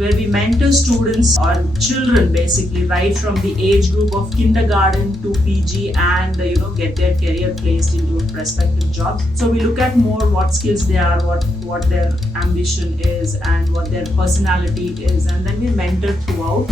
where we mentor students or children basically right from the age group of kindergarten to PG and get their career placed into prospective jobs. So we look at more what skills they are, what their ambition is and what their personality is, and then we mentor throughout.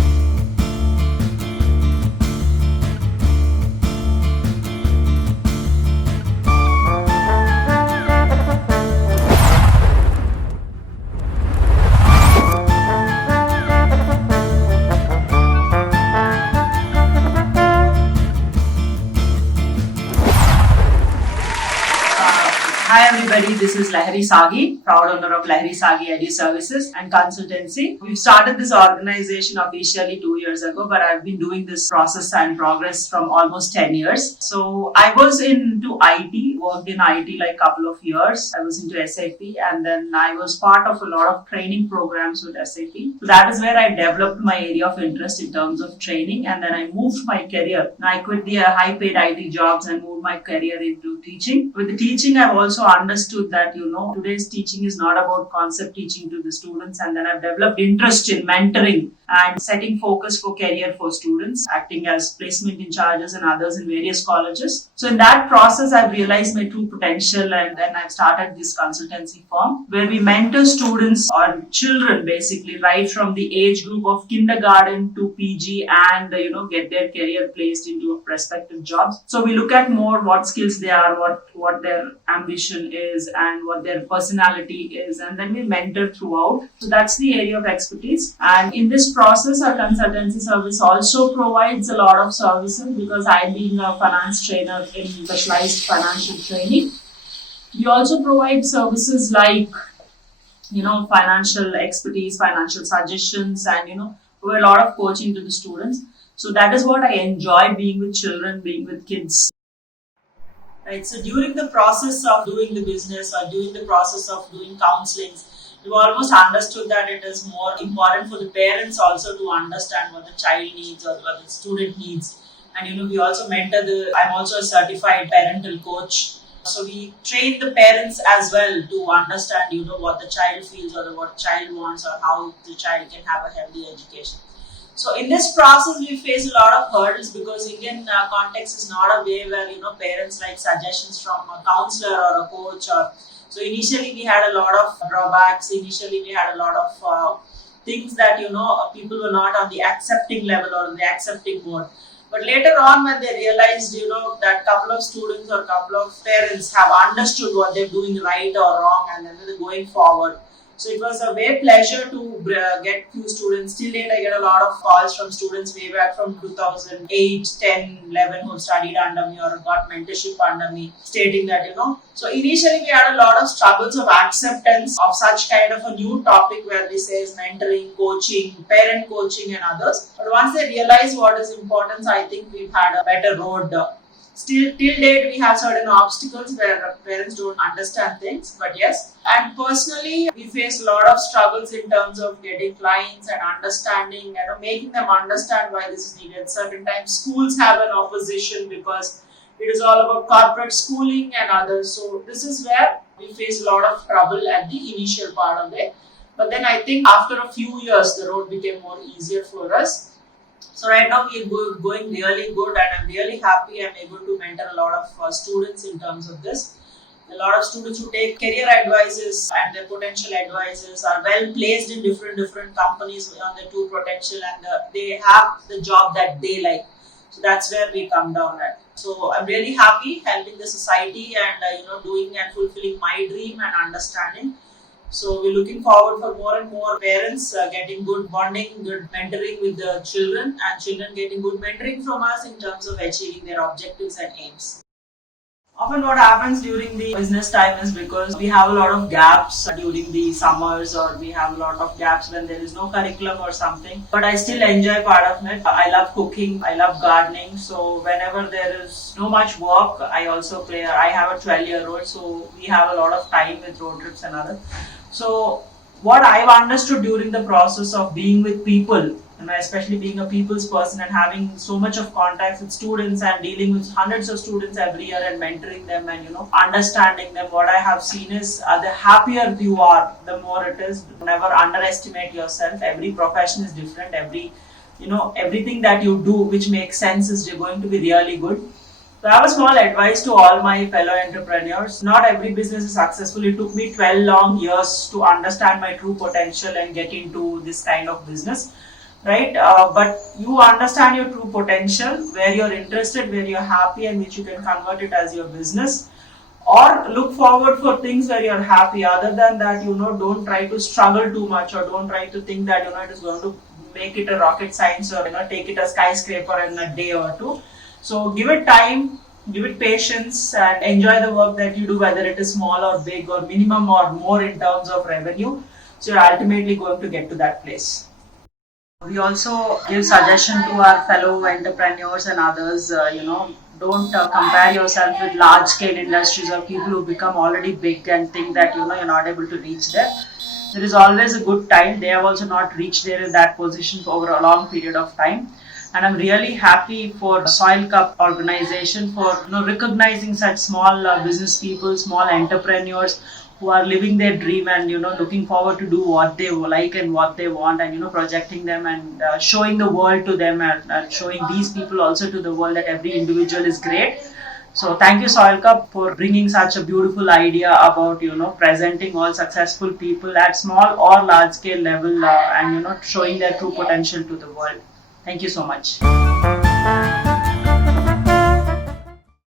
Hi everybody, this is Lahari Sagi, proud owner of Lahari Sagi eduservices and Consultancy. We've started this organization officially 2 years ago, but I've been doing this process and progress from almost 10 years. So I was into IT, worked in IT like a couple of years. I was into SAP and then I was part of a lot of training programs with SAP. So that is where I developed my area of interest in terms of training, and then I moved my career. I quit the high paid IT jobs and moved my career into teaching. With the teaching, I've also understood that today's teaching is not about concept teaching to the students, and then I've developed interest in mentoring and setting focus for career for students, acting as placement in charges and others in various colleges. So in that process, I've realized my true potential, and then I've started this consultancy firm where we mentor students or children basically right from the age group of kindergarten to PG and get their career placed into prospective jobs. So we look at more what skills they are, what their ambition is and what their personality is, and then we mentor throughout. So that's the area of expertise, and in this process our consultancy service also provides a lot of services because I being a finance trainer in specialized financial training, we also provide services like financial expertise, financial suggestions, and do a lot of coaching to the students. So that is what I enjoy, being with children, being with kids. Right. So during the process of doing the business or during the process of doing counselings, we've almost understood that it is more important for the parents also to understand what the child needs or what the student needs. And we also mentor I'm also a certified parental coach. So we train the parents as well to understand, what the child feels or what the child wants or how the child can have a healthy education. So in this process, we face a lot of hurdles because Indian context is not a way where, parents like suggestions from a counselor or a coach. So initially we had a lot of drawbacks. Initially we had a lot of things that, people were not on the accepting level or the accepting mode. But later on when they realized, that couple of students or couple of parents have understood what they're doing right or wrong, and then they're going forward. So it was a great pleasure to get few students. Till date, I get a lot of calls from students way back from 2008, 10, 11 who studied under me or got mentorship under me, stating that, So initially, we had a lot of struggles of acceptance of such kind of a new topic where this is mentoring, coaching, parent coaching and others. But once they realize what is important, I think we've had a better road. Still, till date, we have certain obstacles where parents don't understand things, but yes. And personally, we face a lot of struggles in terms of getting clients and understanding, making them understand why this is needed. Certain times, schools have an opposition because it is all about corporate schooling and others. So this is where we face a lot of trouble at the initial part of it. But then I think after a few years, the road became more easier for us. So right now we are going really good, and I'm really happy I'm able to mentor a lot of students in terms of this. A lot of students who take career advices and their potential advisors are well placed in different companies on their true potential, and they have the job that they like. So that's where we come down at. So I'm really happy helping the society and doing and fulfilling my dream and understanding. So we're looking forward for more and more parents getting good bonding, good mentoring with the children, and children getting good mentoring from us in terms of achieving their objectives and aims. Often what happens during the business time is because we have a lot of gaps during the summers, or we have a lot of gaps when there is no curriculum or something. But I still enjoy part of it. I love cooking, I love gardening. So whenever there is no much work, I also play. I have a 12-year-old, so we have a lot of time with road trips and other. So what I've understood during the process of being with people, and especially being a people's person and having so much of contacts with students and dealing with hundreds of students every year and mentoring them and understanding them, what I have seen is the happier you are, the more it is. Never underestimate yourself. Every profession is different. Everything that you do which makes sense is going to be really good. So I have a small advice to all my fellow entrepreneurs. Not every business is successful. It took me 12 long years to understand my true potential and get into this kind of business, right? But you understand your true potential, where you're interested, where you're happy, and which you can convert it as your business. Or look forward for things where you're happy. Other than that, don't try to struggle too much, or don't try to think that, it is going to make it a rocket science, or, take it a skyscraper in a day or two. So give it time, give it patience, and enjoy the work that you do, whether it is small or big or minimum or more in terms of revenue. So you're ultimately going to get to that place. We also give suggestion to our fellow entrepreneurs and others, don't compare yourself with large scale industries or people who become already big and think that, you're not able to reach there. There is always a good time. They have also not reached there in that position for over a long period of time. And I'm really happy for Soil Cup organization for recognizing such small business people, small entrepreneurs who are living their dream and looking forward to do what they like and what they want, and projecting them and showing the world to them, and showing these people also to the world that every individual is great. So thank you, Soil Cup, for bringing such a beautiful idea about presenting all successful people at small or large scale level and showing their true potential to the world. Thank you so much.